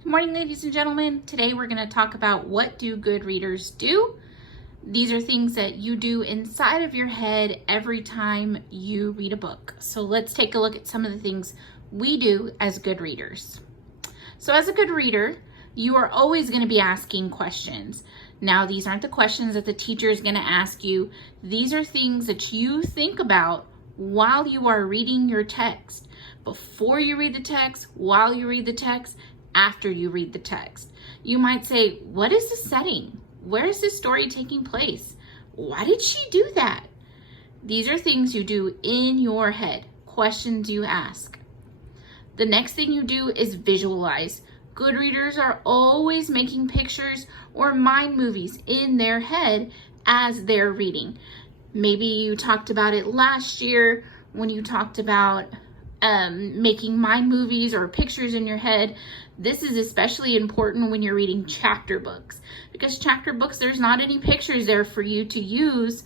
Good morning, ladies and gentlemen. Today we're going to talk about what do good readers do. These are things that you do inside of your head every time you read a book. So let's take a look at some of the things we do as good readers. So as a good reader, you are always going to be asking questions. Now, these aren't the questions that the teacher is going to ask you. These are things that you think about while you are reading your text. Before you read the text, while you read the text, after you read the text. You might say, what is the setting? Where is this story taking place? Why did she do that? These are things you do in your head, questions you ask. The next thing you do is visualize. Good readers are always making pictures or mind movies in their head as they're reading. Maybe you talked about it last year when you talked about making mind movies or pictures in your head. This is especially important when you're reading chapter books, because chapter books, there's not any pictures there for you to use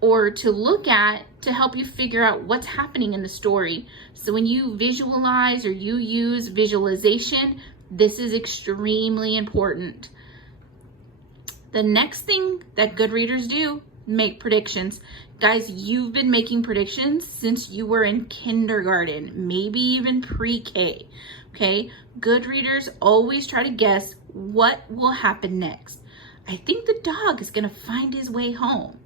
or to look at to help you figure out what's happening in the story. So when you visualize or you use visualization, this is extremely important. The next thing that good readers do, make predictions. Guys, you've been making predictions since you were in kindergarten, maybe even pre-K, okay? Good readers always try to guess what will happen next. I think the dog is gonna find his way home.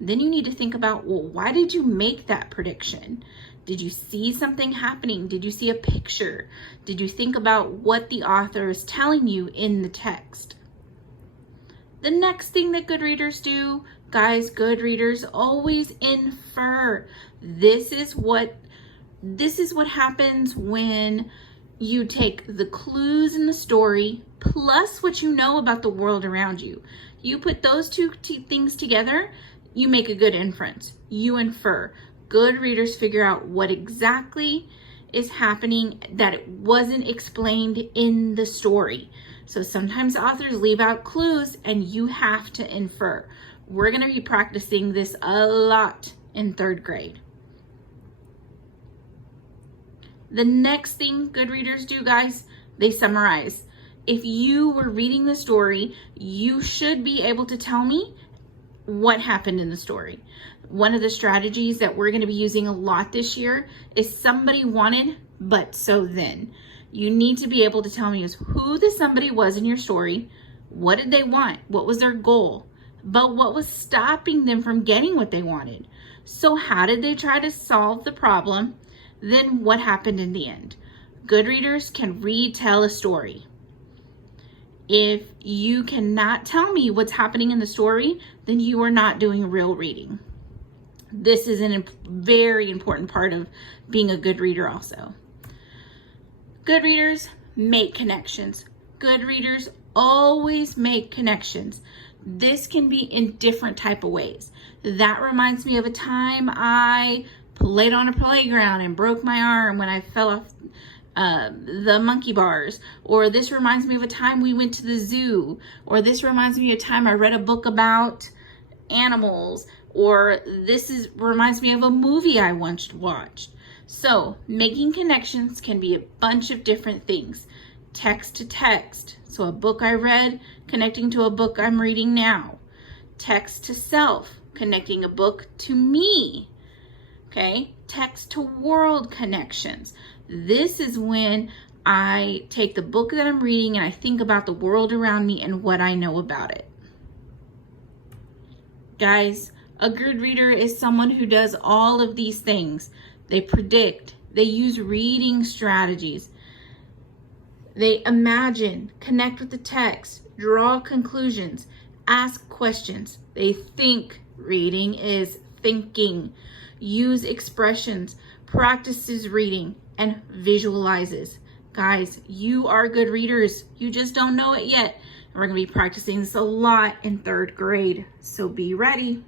Then you need to think about, well, why did you make that prediction? Did you see something happening? Did you see a picture? Did you think about what the author is telling you in the text? The next thing that good readers do, guys, good readers always infer. This is what happens when you take the clues in the story plus what you know about the world around you. You put those two things together, you make a good inference. You infer. Good readers figure out what exactly is happening that it wasn't explained in the story. So sometimes authors leave out clues and you have to infer. We're going to be practicing this a lot in 3rd grade. The next thing good readers do, guys, they summarize. If you were reading the story, you should be able to tell me what happened in the story. One of the strategies that we're going to be using a lot this year is somebody wanted, but so then. You need to be able to tell me is who the somebody was in your story, what did they want, what was their goal, but what was stopping them from getting what they wanted. So how did they try to solve the problem? Then what happened in the end? Good readers can retell a story. If you cannot tell me what's happening in the story, then you are not doing real reading. This is a very important part of being a good reader also. Good readers make connections. Good readers always make connections. This can be in different type of ways. That reminds me of a time I played on a playground and broke my arm when I fell off the monkey bars. Or this reminds me of a time we went to the zoo. Or this reminds me of a time I read a book about animals. Or reminds me of a movie I once watched. So making connections can be a bunch of different things. Text to text. So a book I read connecting to a book I'm reading now. Text to self, connecting a book to me. Okay, text to world connections. This is when I take the book that I'm reading and I think about the world around me and what I know about it. Guys, a good reader is someone who does all of these things. They predict, they use reading strategies, they imagine, connect with the text, draw conclusions, ask questions. They think. Reading is thinking. Use expressions, practices reading, and visualizes. Guys, you are good readers. You just don't know it yet. And we're going to be practicing this a lot in 3rd grade. So be ready.